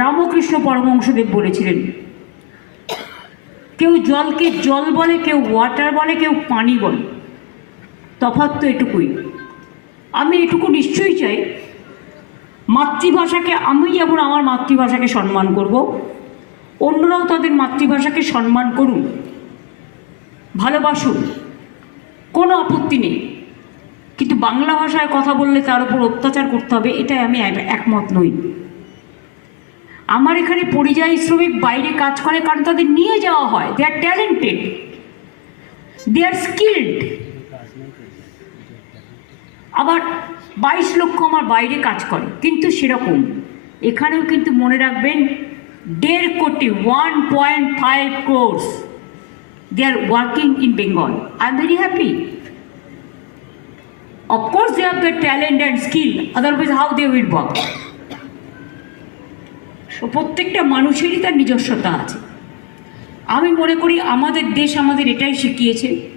রামকৃষ্ণ পরমহংসদেব বলেছিলেন, কেউ জলকে জল বলে, কেউ ওয়াটার বলে, কেউ পানি বলে। তফাৎ তো এটুকুই। আমি এটুকু নিশ্চয়ই চাই, মাতৃভাষাকে আমি যেমন আমার মাতৃভাষাকে সম্মান করব। অন্যরাও তাদের মাতৃভাষাকে সম্মান করুন, ভালোবাসুন, কোনো আপত্তি নেই। কিন্তু বাংলা ভাষায় কথা বললে তার উপর অত্যাচার করতে হবে, এটাই আমি একমত নই। আমার এখানে পরিযায়ী শ্রমিক বাইরে কাজ করে কারণ তাদের নিয়ে যাওয়া হয়। দে আর ট্যালেন্টেড দে আর স্কিল্ড আবার বাইশ লক্ষ আমার বাইরে কাজ করে। কিন্তু সেরকম। এখানেও কিন্তু মনে রাখবেন, দেড় কোটি one point five crores they are working in Bengal I am very happy of course they have the talent and skill otherwise how they will work প্রত্যেকটা মানুষেরই তার নিজস্বতা আছে। আমি মনে করি আমাদের দেশ আমাদের এটাই শিখিয়েছে।